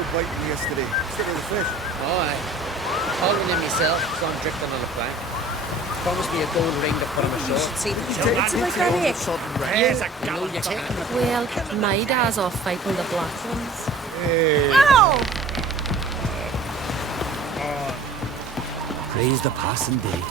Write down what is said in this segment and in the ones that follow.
were biting yesterday. Instead of the fish. Oh, I called one in myself, so I'm drifting on the plank. Promised me a gold ring to put on my shoulder. See the joke. It's like a sudden race. Well, my dad's off fighting the black ones. Hey. Ow! Praise the passing day.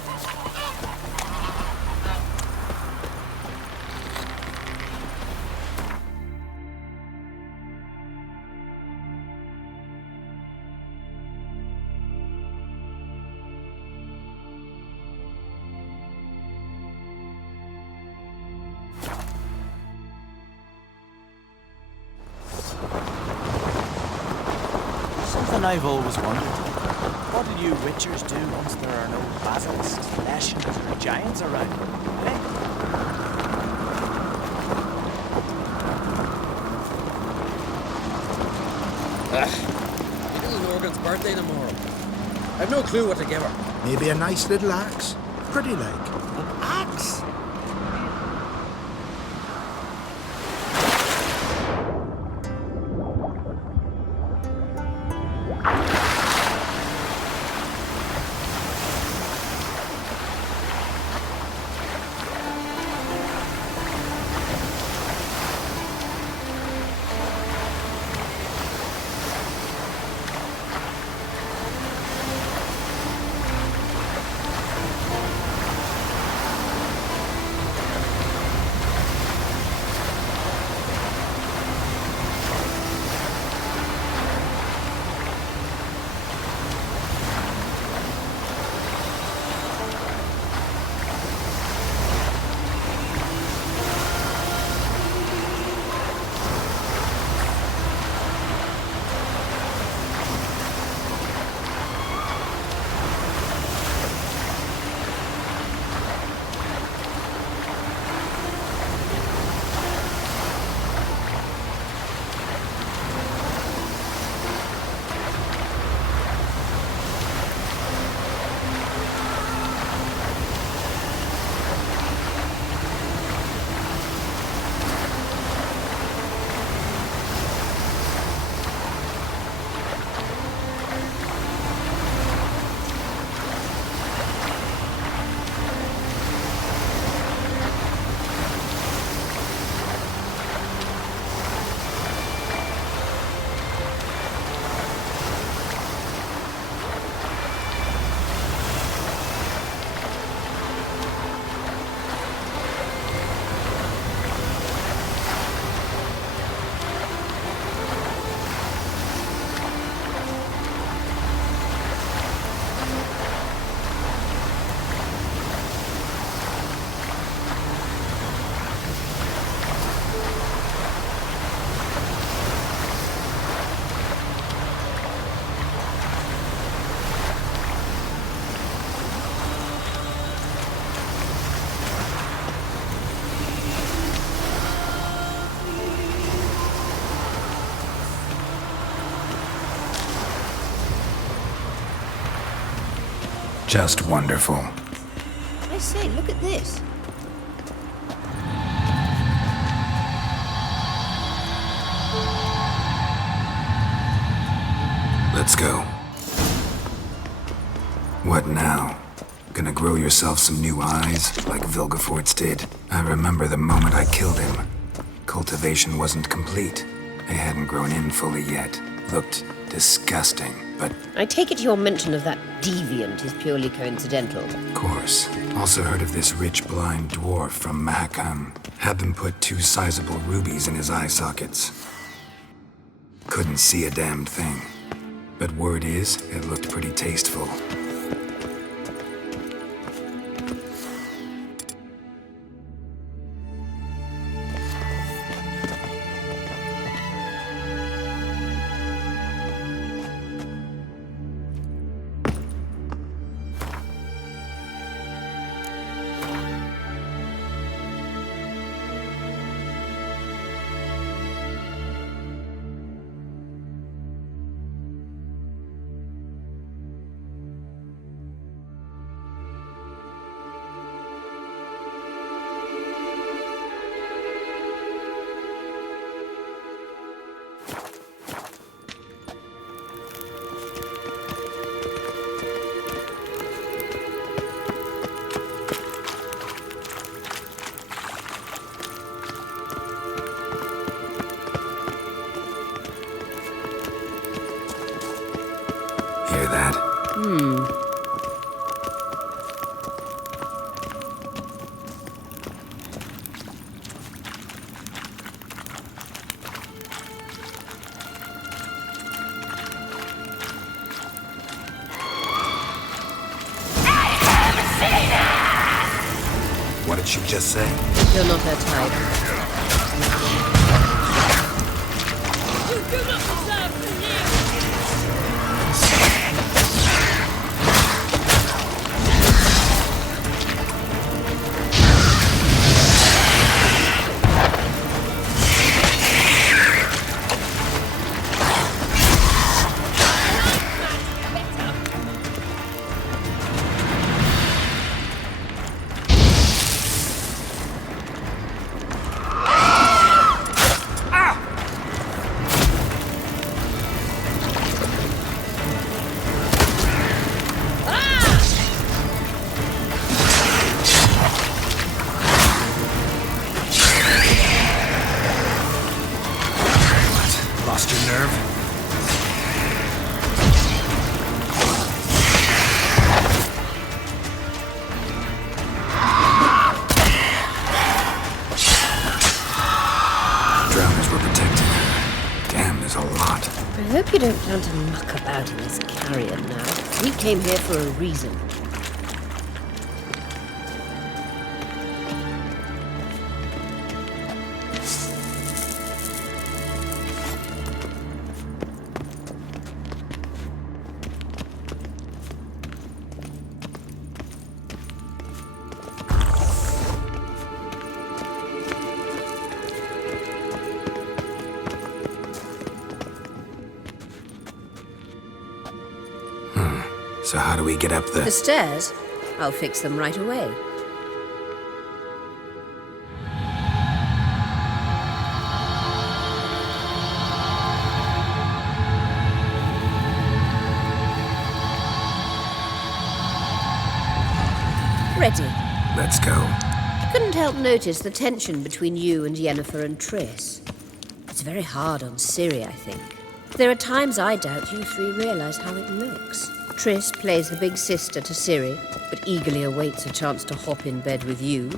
Something I've always wondered. What do you witchers do once there are no basilisks, lashings, or giants around? Eh? Little Morgan's birthday tomorrow. I've no clue what to give her. Maybe a nice little axe. Pretty like. An axe? Just wonderful. I say, look at this. Let's go. What now? Gonna grow yourself some new eyes, like Vilgefortz did? I remember the moment I killed him. Cultivation wasn't complete. I hadn't grown in fully yet. Looked disgusting, but... I take it your mention of that deviant is purely coincidental. Of course. Also heard of this rich blind dwarf from Mahakam. Had them put 2 sizable rubies in his eye sockets. Couldn't see a damned thing. But word is, it looked pretty tasteful. did she just say? You're not her type. Lost your nerve? Drowners were protecting her. Damn, there's a lot. I hope you don't plan to muck about in this carrier now. We came here for a reason. So how do we get up The stairs? I'll fix them right away. Ready. Let's go. Couldn't help notice the tension between you and Yennefer and Triss. It's very hard on Ciri, I think. There are times I doubt you three realize how it looks. Triss plays the big sister to Ciri, but eagerly awaits a chance to hop in bed with you.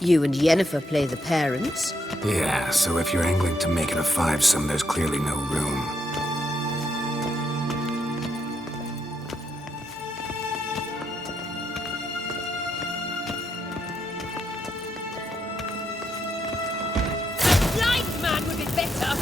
You and Yennefer play the parents. Yeah, so if you're angling to make it a fivesome, there's clearly no room. Blind man would be better.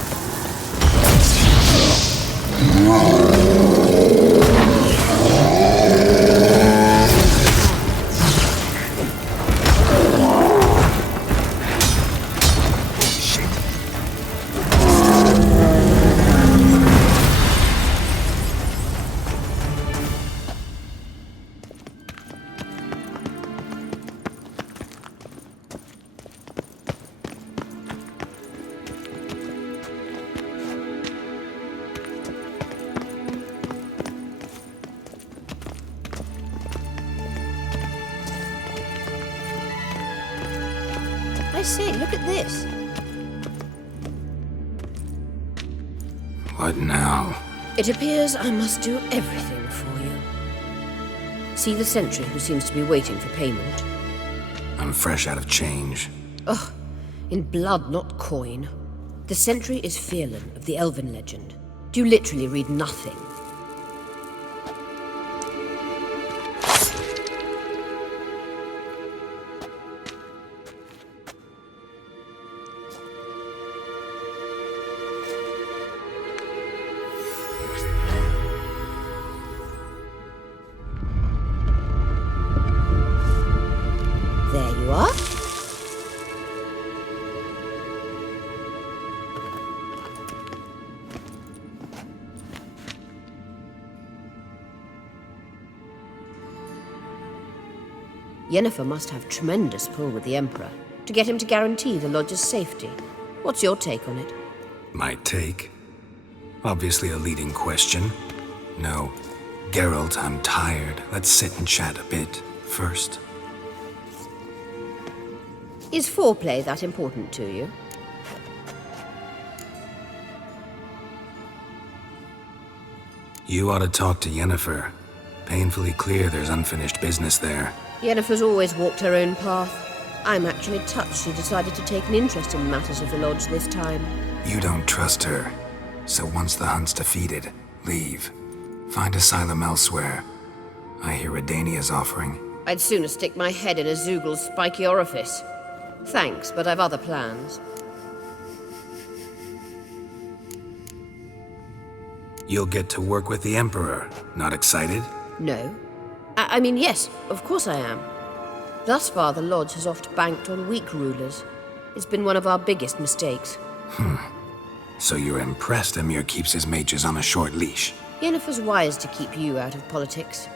I say, look at this. What now? It appears I must do everything for you. See the sentry who seems to be waiting for payment? I'm fresh out of change. Ugh, in blood, not coin. The sentry is Fearlan of the Elven legend. Do you literally read nothing? There you are. Yennefer must have tremendous pull with the Emperor to get him to guarantee the lodge's safety. What's your take on it? My take? Obviously a leading question. No. Geralt, I'm tired. Let's sit and chat a bit first. Is foreplay that important to you? You ought to talk to Yennefer. Painfully clear there's unfinished business there. Yennefer's always walked her own path. I'm actually touched she decided to take an interest in matters of the lodge this time. You don't trust her. So once the hunt's defeated, leave. Find asylum elsewhere. I hear Redania's offering. I'd sooner stick my head in a Zoogl's spiky orifice. Thanks, but I've other plans. You'll get to work with the Emperor. Not excited? No. I mean, yes, of course I am. Thus far, the Lodge has oft banked on weak rulers. It's been one of our biggest mistakes. So you're impressed Emir keeps his mages on a short leash? Yennefer's wise to keep you out of politics.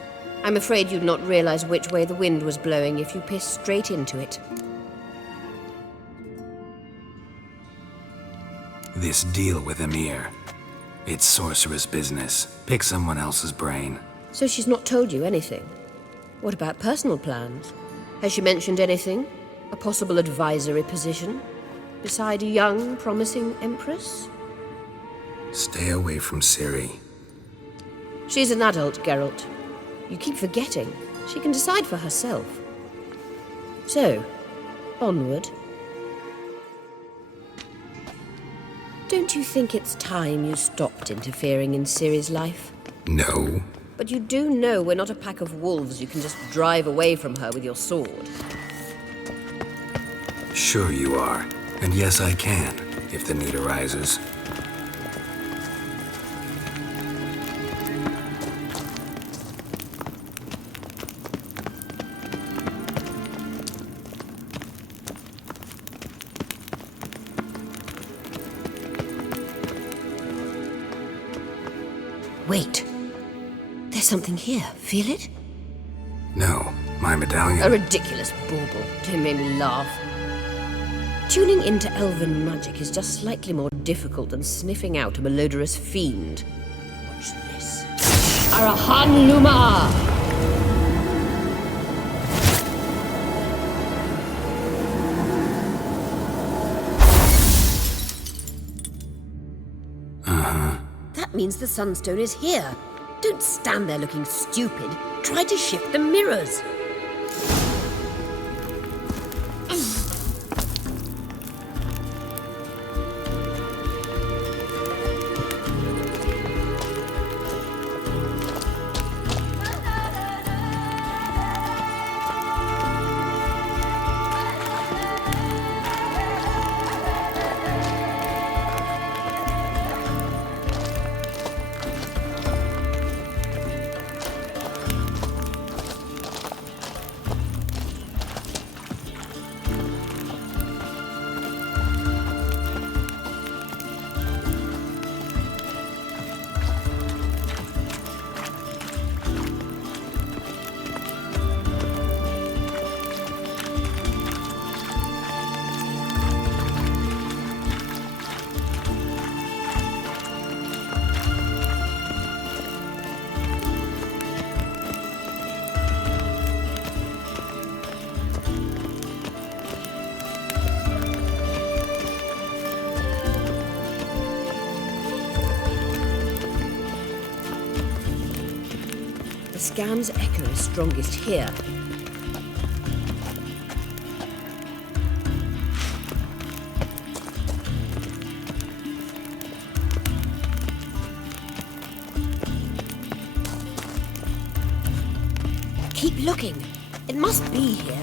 I'm afraid you'd not realize which way the wind was blowing if you pissed straight into it. This deal with Emir. It's sorceress business. Pick someone else's brain. So she's not told you anything? What about personal plans? Has she mentioned anything? A possible advisory position? Beside a young, promising empress? Stay away from Ciri. She's an adult, Geralt. You keep forgetting. She can decide for herself. So, onward. Don't you think it's time you stopped interfering in Ciri's life? No. But you do know we're not a pack of wolves you can just drive away from her with your sword. Sure you are. And yes, I can, if the need arises. Wait. There's something here. Feel it? No, my medallion... A ridiculous bauble. Don't make me laugh. Tuning into elven magic is just slightly more difficult than sniffing out a malodorous fiend. Watch this. Arahan Luma! That means the Sunstone is here. Don't stand there looking stupid. Try to shift the mirrors. The scam's echo is strongest here. Keep looking. It must be here.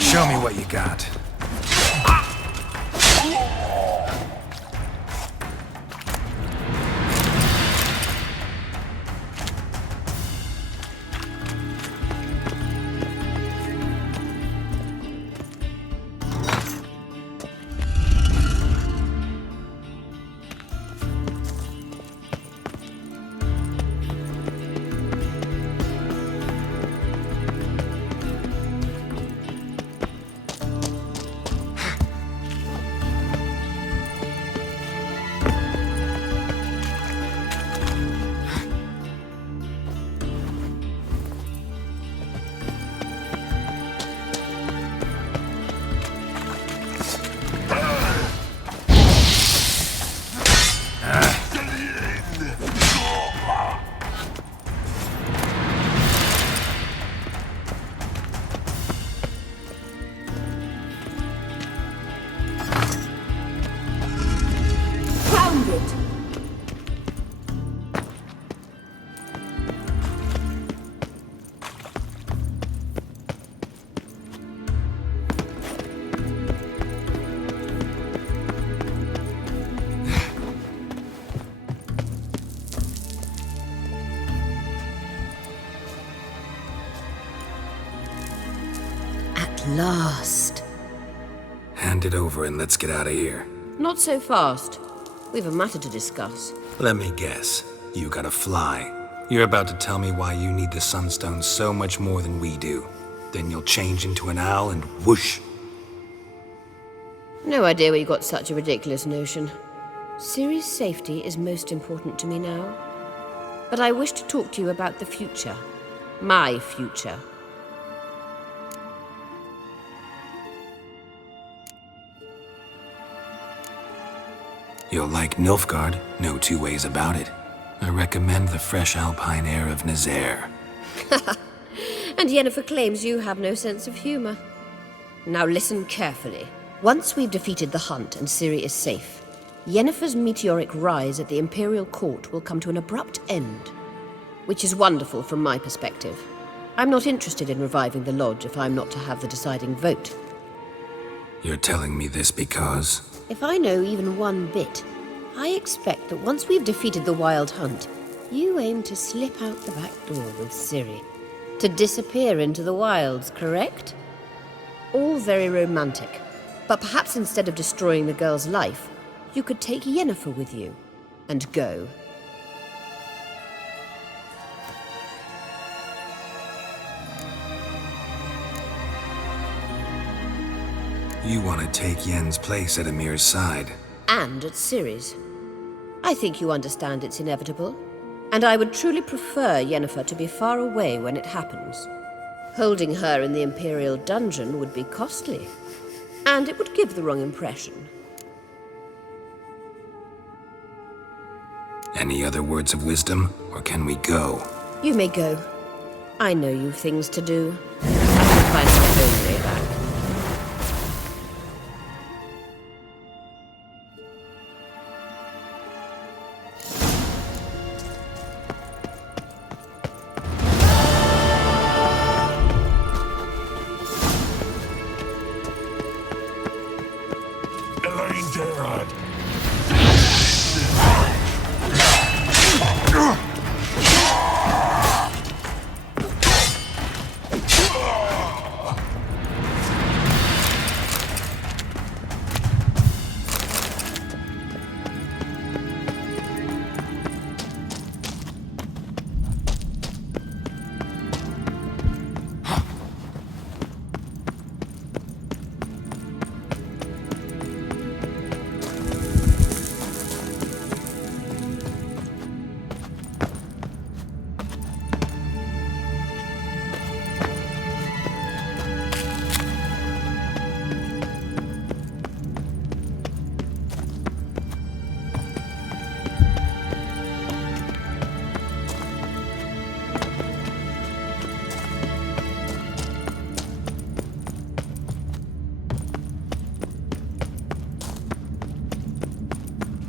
Show me what you got. Last. Hand it over and let's get out of here. Not so fast. We've a matter to discuss. Let me guess. You gotta fly. You're about to tell me why you need the Sunstone so much more than we do. Then you'll change into an owl and whoosh. No idea where you got such a ridiculous notion. Ciri's safety is most important to me now. But I wish to talk to you about the future. My future. You'll like Nilfgaard, no two ways about it. I recommend the fresh alpine air of Nazaire. And Yennefer claims you have no sense of humor. Now listen carefully. Once we've defeated the hunt and Ciri is safe, Yennefer's meteoric rise at the Imperial Court will come to an abrupt end. Which is wonderful from my perspective. I'm not interested in reviving the Lodge if I'm not to have the deciding vote. You're telling me this because... If I know even one bit, I expect that once we've defeated the Wild Hunt, you aim to slip out the back door with Ciri. To disappear into the wilds, correct? All very romantic. But perhaps instead of destroying the girl's life, you could take Yennefer with you and go. You want to take Yen's place at Amir's side. And at Ciri's. I think you understand it's inevitable. And I would truly prefer Yennefer to be far away when it happens. Holding her in the Imperial dungeon would be costly. And it would give the wrong impression. Any other words of wisdom, or can we go? You may go. I know you've things to do. I'm finding my own way back.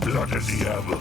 Blood of the Apple.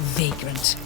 vagrant.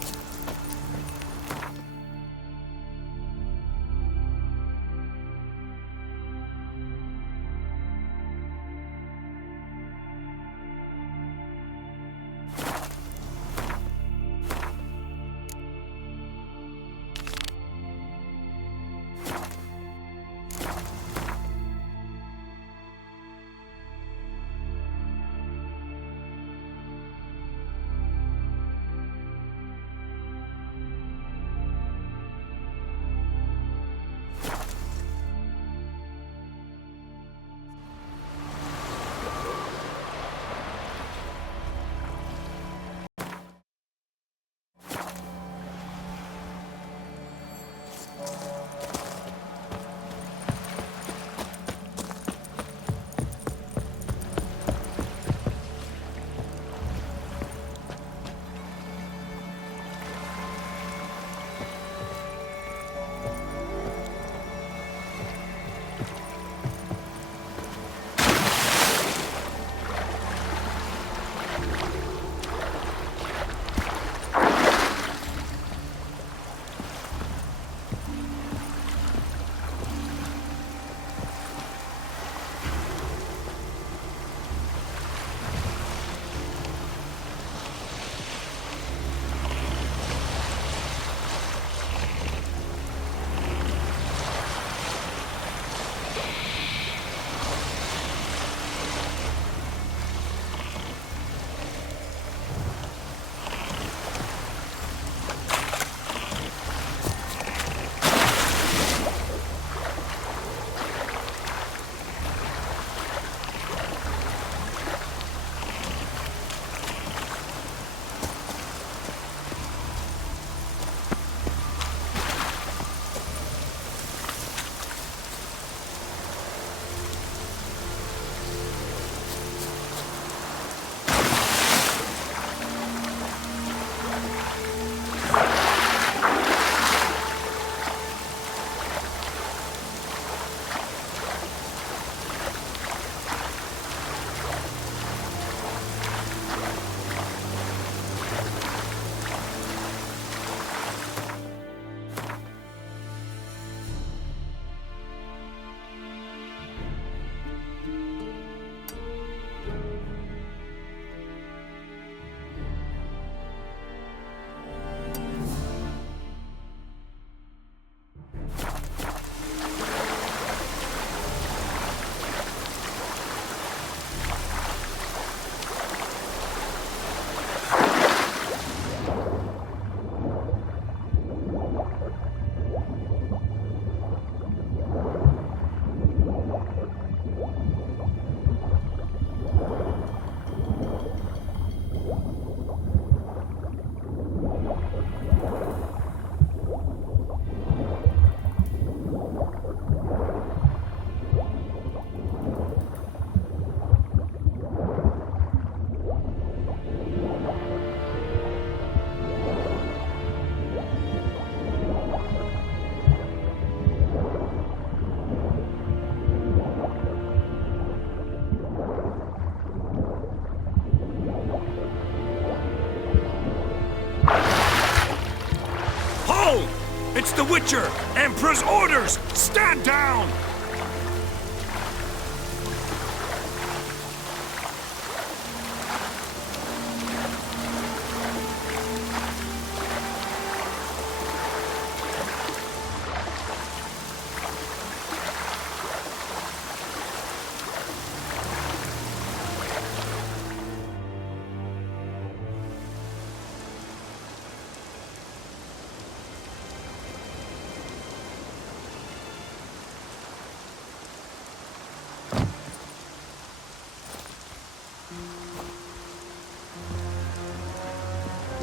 It's the Witcher! Emperor's orders! Stand down!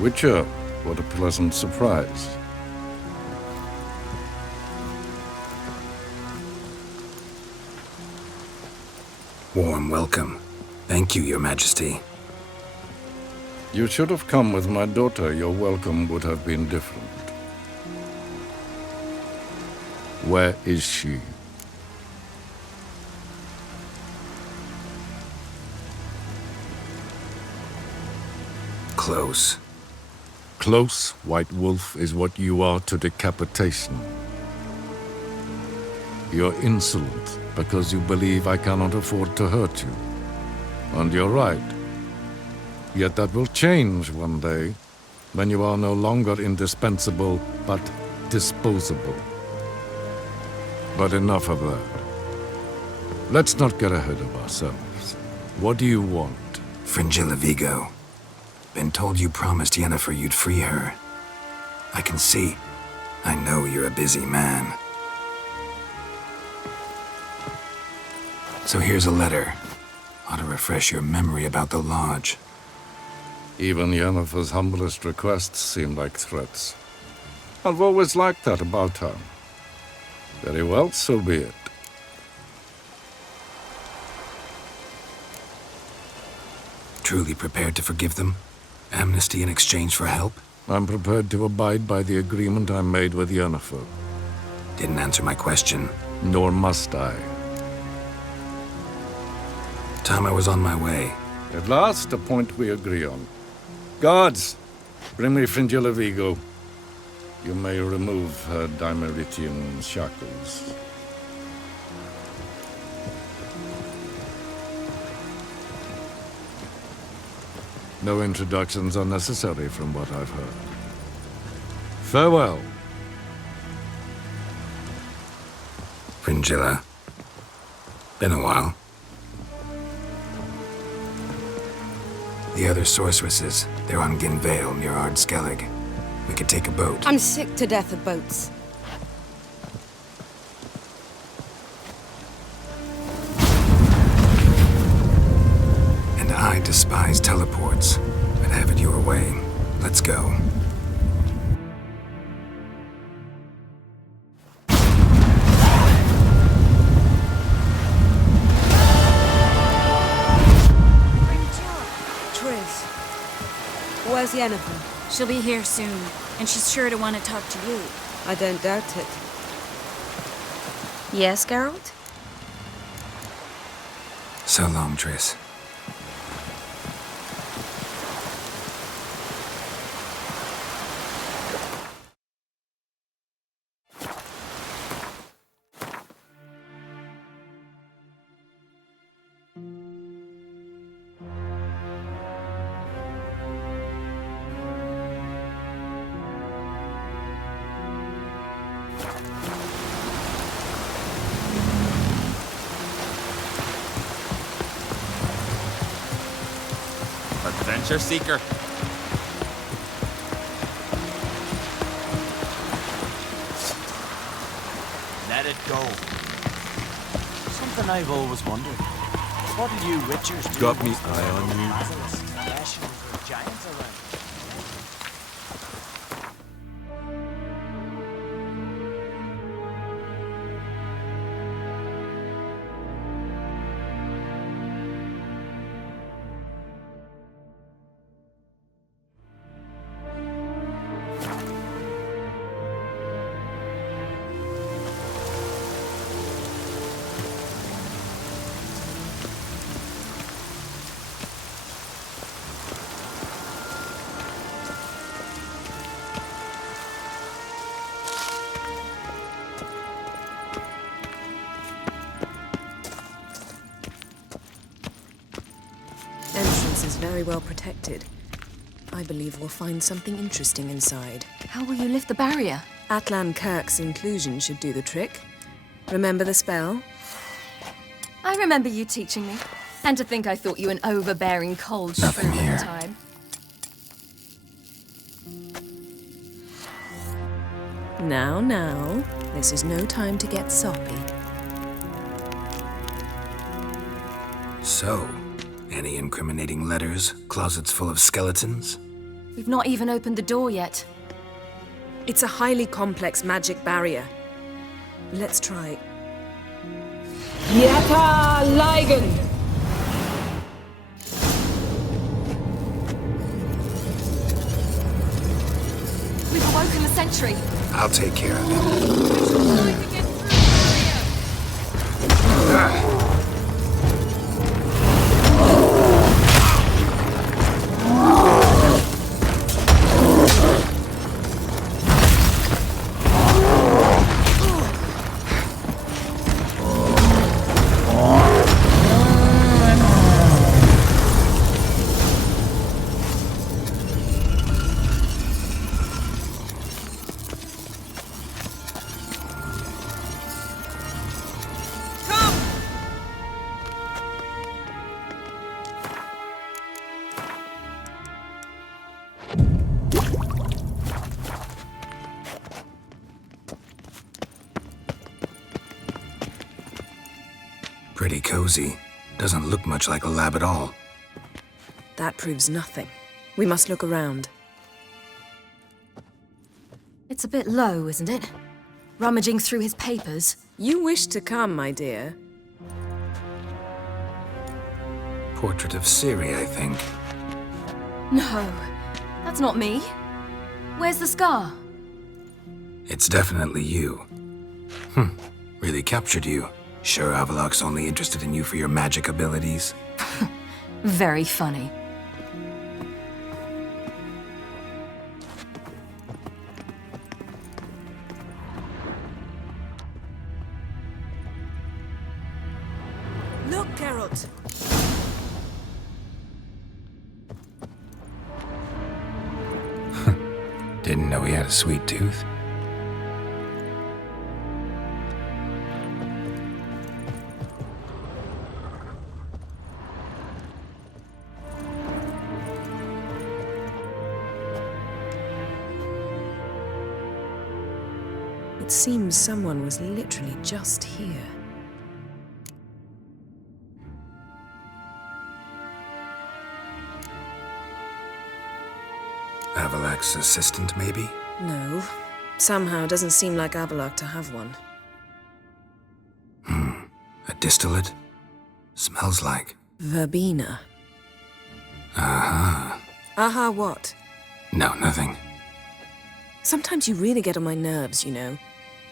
Witcher, what a pleasant surprise. Warm welcome. Thank you, Your Majesty. You should have come with my daughter. Your welcome would have been different. Where is she? Close. close, White Wolf, is what you are to decapitation. You're insolent because you believe I cannot afford to hurt you. And you're right. Yet that will change one day, when you are no longer indispensable, but disposable. But enough of that. Let's not get ahead of ourselves. What do you want? Fringilla Vigo. Been told you promised Yennefer you'd free her. I can see. I know you're a busy man. So here's a letter. Ought to refresh your memory about the lodge. Even Yennefer's humblest requests seem like threats. I've always liked that about her. Very well, so be it. Truly prepared to forgive them? Amnesty in exchange for help? I'm prepared to abide by the agreement I made with Yennefer. Didn't answer my question. Nor must I. Time I was on my way. At last, a point we agree on. Guards, bring me Fringilla Vigo. You may remove her Dimeritian shackles. No introductions are necessary from what I've heard. Farewell. Fringilla. Been a while. The other sorceresses, they're on Ginvale near Ardskellig. We could take a boat. I'm sick to death of boats. And I despise teleports. I'd have it your way. Let's go. Triss. Where's Yennefer? She'll be here soon, and she's sure to want to talk to you. I don't doubt it. Yes, Geralt? So long, Triss. Adventure seeker. Let it go. Something I've always wondered. What do you witchers do? Got me once there eye are on no you. basilisks, lashings, or giants around? Entrance is very well protected. I believe we'll find something interesting inside. How will you lift the barrier? Atlan Kirk's inclusion should do the trick. Remember the spell? I remember you teaching me. And to think I thought you an overbearing, cold shrew Nothing at here. the time. Now, this is no time to get soppy. So, any incriminating letters? Closets full of skeletons? We've not even opened the door yet. It's a highly complex magic barrier. Let's try. Yata Ligen! We've awoken the sentry. I'll take care of it. Trying to get through the barrier. Pretty cozy. Doesn't look much like a lab at all. That proves nothing. We must look around. It's a bit low, isn't it? Rummaging through his papers. You wish to come, my dear. Portrait of Ciri, I think. No, that's not me. Where's the scar? It's definitely you. Really captured you. Sure Avallac's only interested in you for your magic abilities? Very funny. Look, Geralt! Didn't know he had a sweet tooth. It seems someone was literally just here. Avallac's assistant, maybe? No. Somehow doesn't seem like Avallac'h to have one. A distillate? Smells like... Verbena. Aha. Aha what? No, nothing. Sometimes you really get on my nerves, you know.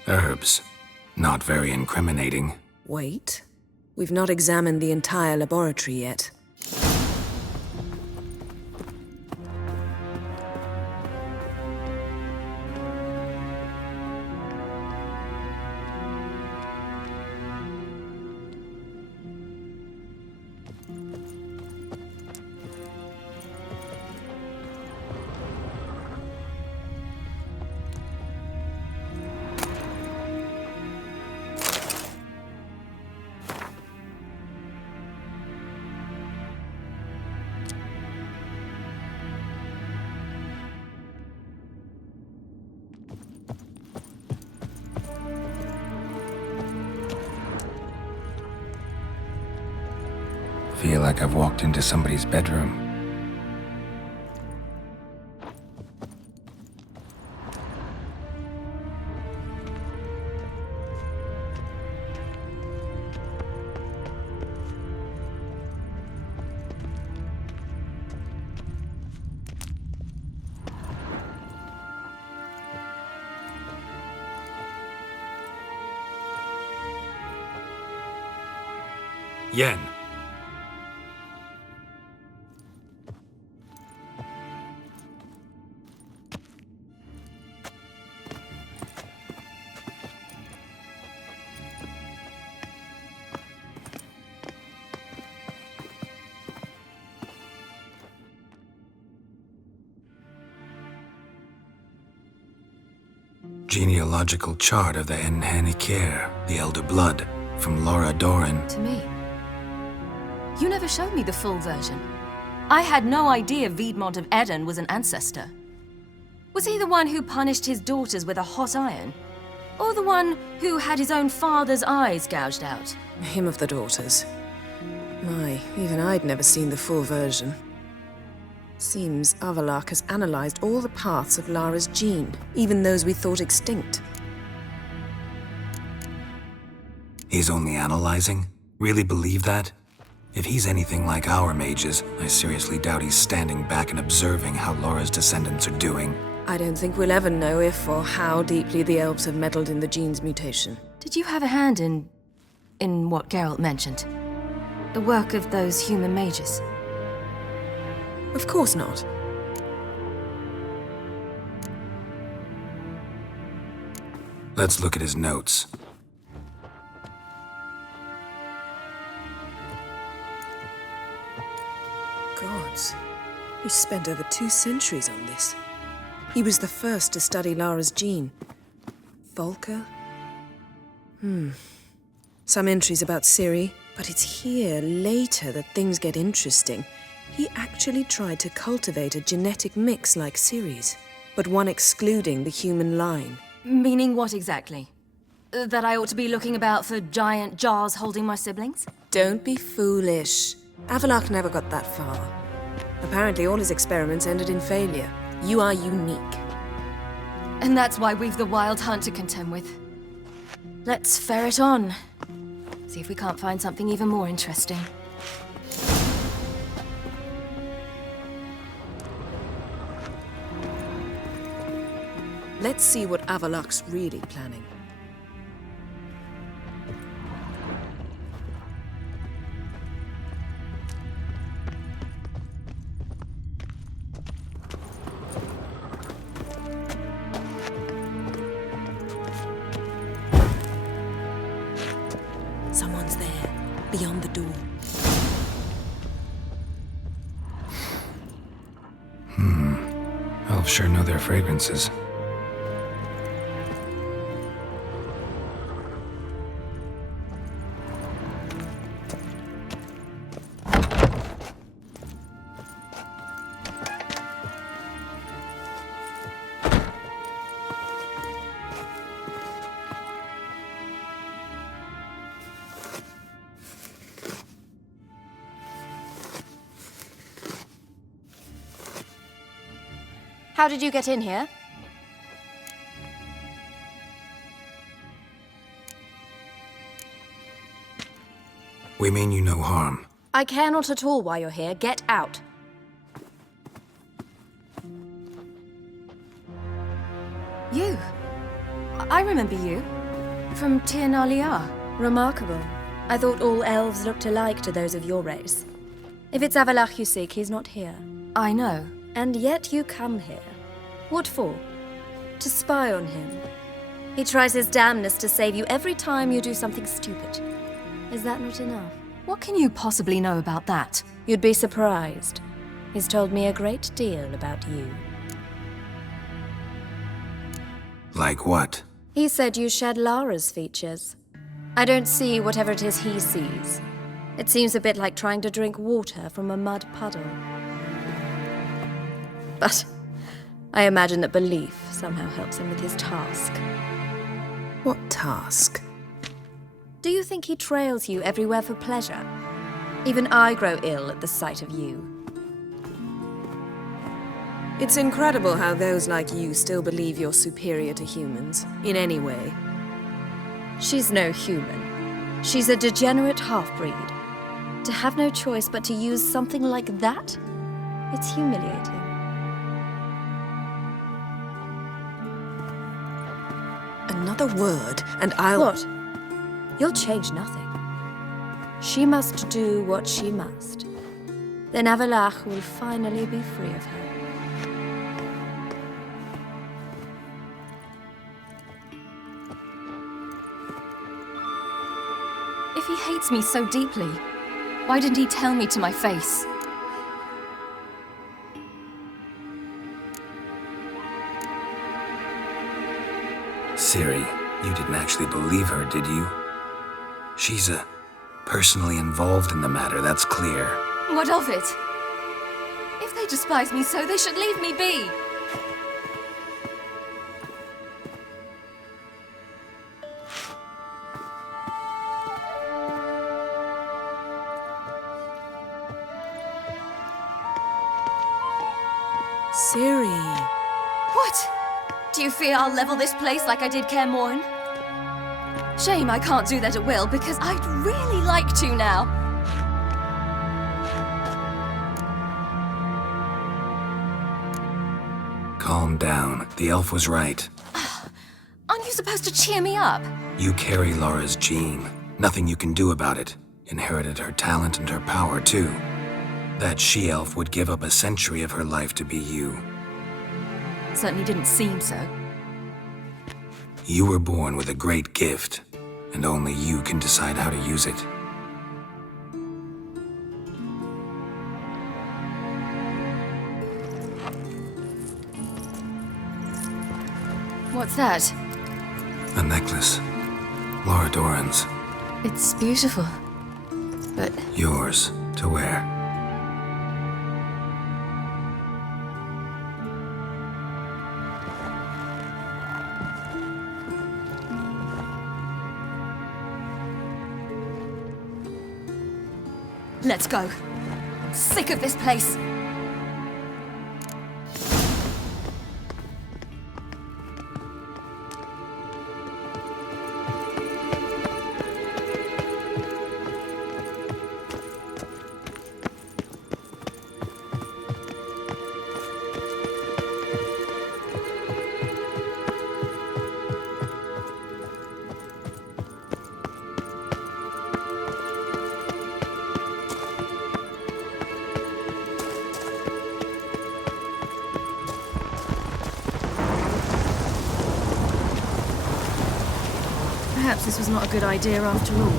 Herbs. Not very incriminating. Wait. We've not examined the entire laboratory yet. Feel like I've walked into somebody's bedroom. Yen. Genealogical chart of the henrycavill, the Elder Blood, from Laura Doran. To me. You never showed me the full version. I had no idea Viedmont of Eden was an ancestor. Was he the one who punished his daughters with a hot iron? Or the one who had his own father's eyes gouged out? Him of the daughters. My, even I'd never seen the full version. Seems Avallac'h has analyzed all the paths of Lara's gene, even those we thought extinct. He's only analyzing? Really believe that? If he's anything like our mages, I seriously doubt he's standing back and observing how Laura's descendants are doing. I don't think we'll ever know if or how deeply the elves have meddled in the gene's mutation. Did you have a hand in what Geralt mentioned? The work of those human mages? Of course not. Let's look at his notes. Gods. He spent over 2 centuries on this. He was the first to study Lara's gene. Volker? Some entries about Ciri, but it's here, later, that things get interesting. He actually tried to cultivate a genetic mix like Ciri's, but one excluding the human line. Meaning what exactly? That I ought to be looking about for giant jars holding my siblings? Don't be foolish. Avallac'h never got that far. Apparently all his experiments ended in failure. You are unique. And that's why we've the wild hunt to contend with. Let's ferret on. See if we can't find something even more interesting. Let's see what Avallac'h's really planning. Someone's there, beyond the door. Elves sure know their fragrances. How did you get in here? We mean you no harm. I care not at all why you're here. Get out. You. I remember you. From Tir Nalia. Remarkable. I thought all elves looked alike to those of your race. If it's Avallac'h you seek, he's not here. I know. And yet you come here. What for? To spy on him. He tries his damnedest to save you every time you do something stupid. Is that not enough? What can you possibly know about that? You'd be surprised. He's told me a great deal about you. Like what? He said you shared Lara's features. I don't see whatever it is he sees. It seems a bit like trying to drink water from a mud puddle. But I imagine that belief somehow helps him with his task. What task? Do you think he trails you everywhere for pleasure? Even I grow ill at the sight of you. It's incredible how those like you still believe you're superior to humans, in any way. She's no human. She's a degenerate half-breed. To have no choice but to use something like that? It's humiliating. Another word, and I'll... What? You'll change nothing. She must do what she must. Then Avallac'h will finally be free of her. If he hates me so deeply, why didn't he tell me to my face? Ciri, you didn't actually believe her, did you? She's personally involved in the matter, that's clear. What of it? If they despise me so, they should leave me be. Ciri. What? Do you fear I'll level this place like I did Kaermorhen? Shame I can't do that at will, because I'd really like to now. Calm down. The elf was right. Aren't you supposed to cheer me up? You carry Lara's gene. Nothing you can do about it. Inherited her talent and her power, too. That she-elf would give up a century of her life to be you. Certainly didn't seem so. You were born with a great gift, and only you can decide how to use it. What's that? A necklace. Lara Doran's. It's beautiful, but... Yours to wear. Let's go. I'm sick of this place. Perhaps this was not a good idea after all.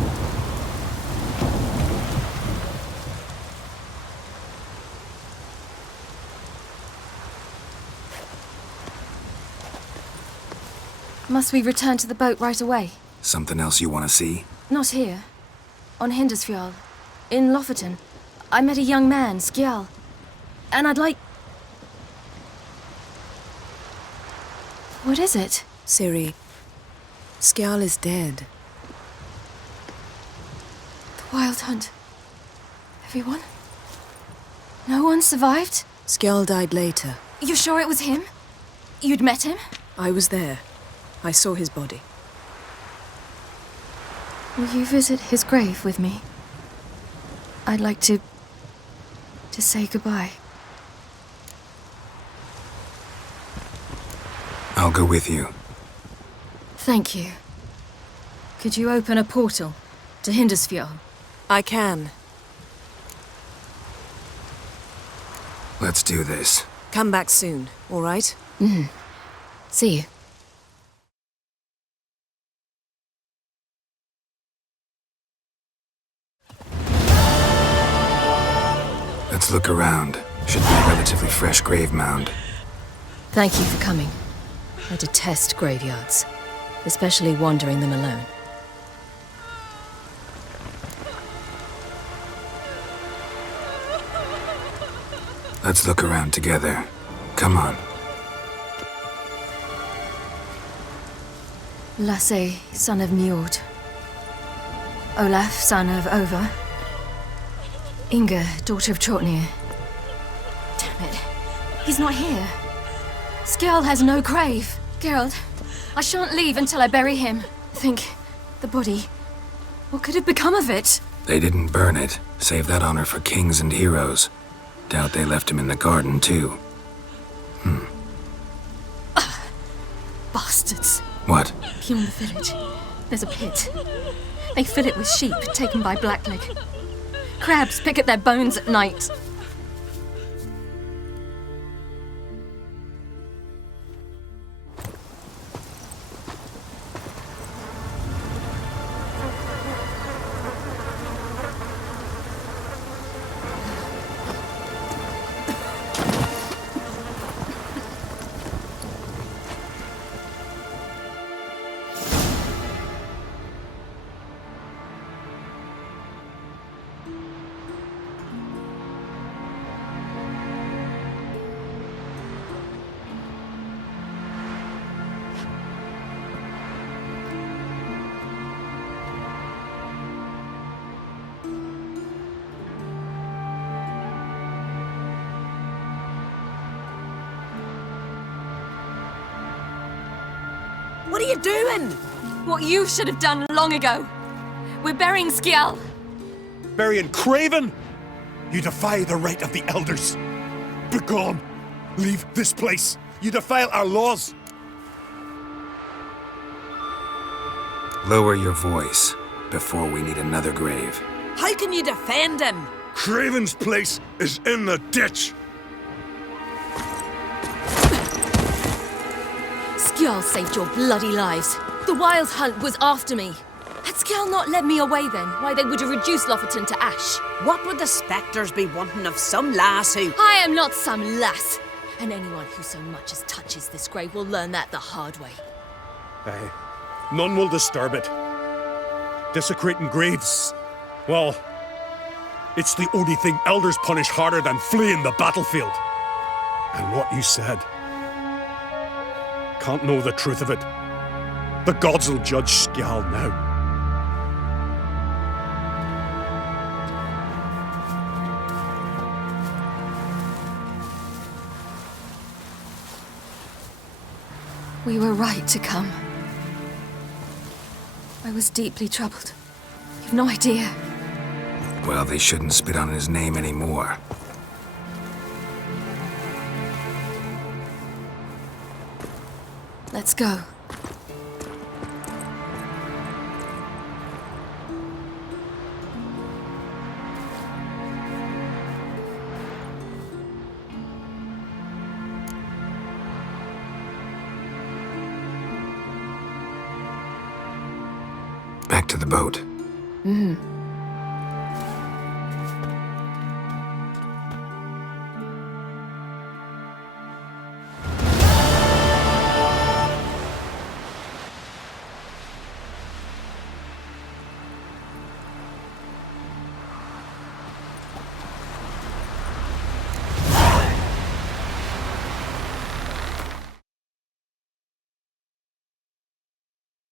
Must we return to the boat right away? Something else you want to see? Not here. On Hindersfjall. In Lofoten. I met a young man, Skjal. And I'd like... What is it? Ciri, Skjal is dead. The wild hunt. Everyone? No one survived? Skjal died later. You sure it was him? You'd met him? I was there. I saw his body. Will you visit his grave with me? I'd like to say goodbye. I'll go with you. Thank you. Could you open a portal to Hindersfjall? I can. Let's do this. Come back soon, all right? See you. Let's look around. Should be a relatively fresh grave mound. Thank you for coming. I detest graveyards, especially wandering them alone. Let's look around together. Come on. Lasse, son of Njord. Olaf, son of Over. Inga, daughter of Trotnir. Damn it. He's not here. Skjal has no grave. Geralt, I shan't leave until I bury him. Think, the body. What could have become of it? They didn't burn it. Save that honor for kings and heroes. Doubt they left him in the garden, too. Bastards. What? Beyond the village, there's a pit. They fill it with sheep taken by Blackleg. Crabs pick at their bones at night. What are you doing? What you should have done long ago. We're burying Skjal. Burying Craven? You defy the right of the elders. Begone! Leave this place. You defile our laws. Lower your voice before we need another grave. How can you defend him? Craven's place is in the ditch. Skjal saved your bloody lives. The wild hunt was after me. Had Skjal not led me away then, why they would have reduced Lofoten to ash. What would the spectres be wanting of some lass who... I am not some lass. And anyone who so much as touches this grave will learn that the hard way. Aye. None will disturb it. Desecrating graves, well, it's the only thing elders punish harder than fleeing the battlefield. And what you said. Can't know the truth of it. The gods will judge Skjal now. We were right to come. I was deeply troubled. You've no idea. Well, they shouldn't spit on his name anymore. Let's go. Back to the boat. Mm-hmm.